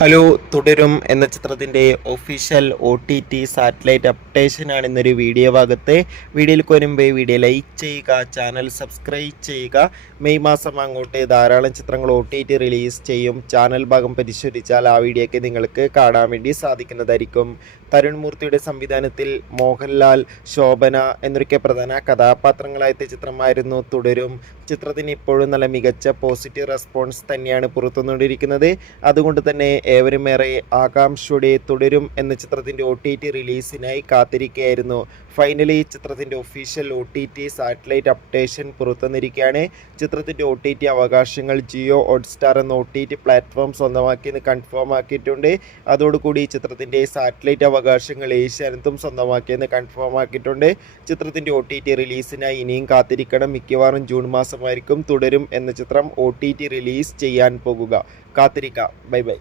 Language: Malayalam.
ഹലോ തുടരും എന്ന ചിത്രത്തിൻ്റെ ഒഫീഷ്യൽ OTT സാറ്റലൈറ്റ് അപ്ഡേഷനാണ് ഇന്നൊരു വീഡിയോ ഭാഗത്ത്. വീഡിയോയിലേക്ക് വരുമ്പോൾ വീഡിയോ ലൈക്ക് ചെയ്യുക, ചാനൽ സബ്സ്ക്രൈബ് ചെയ്യുക. മെയ് മാസം അങ്ങോട്ട് ധാരാളം ചിത്രങ്ങൾ OTT റിലീസ് ചെയ്യും. ചാനൽ ഭാഗം പരിശോധിച്ചാൽ ആ വീഡിയോയ്ക്ക് നിങ്ങൾക്ക് കാണാൻ വേണ്ടി സാധിക്കുന്നതായിരിക്കും. തരുൺ മൂർത്തിയുടെ സംവിധാനത്തിൽ മോഹൻലാൽ, ശോഭന എന്നൊക്കെ പ്രധാന കഥാപാത്രങ്ങളായ ചിത്രമായിരുന്നു തുടരും. ചിത്രത്തിന് ഇപ്പോഴും നല്ല മികച്ച പോസിറ്റീവ് റെസ്പോൺസ് തന്നെയാണ് പുറത്തുകൊണ്ടിരിക്കുന്നത്. അതുകൊണ്ട് തന്നെ ഏവരുമേറെ ആകാംക്ഷയോടെ തുടരും എന്ന ചിത്രത്തിൻ്റെ OTT റിലീസിനായി കാത്തിരിക്കുകയായിരുന്നു. ഫൈനലി ചിത്രത്തിൻ്റെ ഒഫീഷ്യൽ OTT സാറ്റലൈറ്റ് അപ്ഡേഷൻ പുറത്തുവന്നിരിക്കുകയാണ്. ചിത്രത്തിൻ്റെ OTT അവകാശങ്ങൾ ജിയോ ഹോട്ട്സ്റ്റാർ എന്ന OTT പ്ലാറ്റ്ഫോം സ്വന്തമാക്കിയെന്ന് കൺഫേം ആക്കിയിട്ടുണ്ട്. അതോടുകൂടി ചിത്രത്തിൻ്റെ സാറ്റലൈറ്റ് അവകാശങ്ങൾ ഏഷ്യാനെറ്റും സ്വന്തമാക്കിയെന്ന് കൺഫേം ആക്കിയിട്ടുണ്ട്. ചിത്രത്തിൻ്റെ OTT റിലീസിനായി ഇനിയും കാത്തിരിക്കണം. മിക്കവാറും ജൂൺ മാസമായിരിക്കും തുടരും എന്ന ചിത്രം OTT റിലീസ് ചെയ്യാൻ പോകുക. കാത്തിരിക്കാം. Bye bye.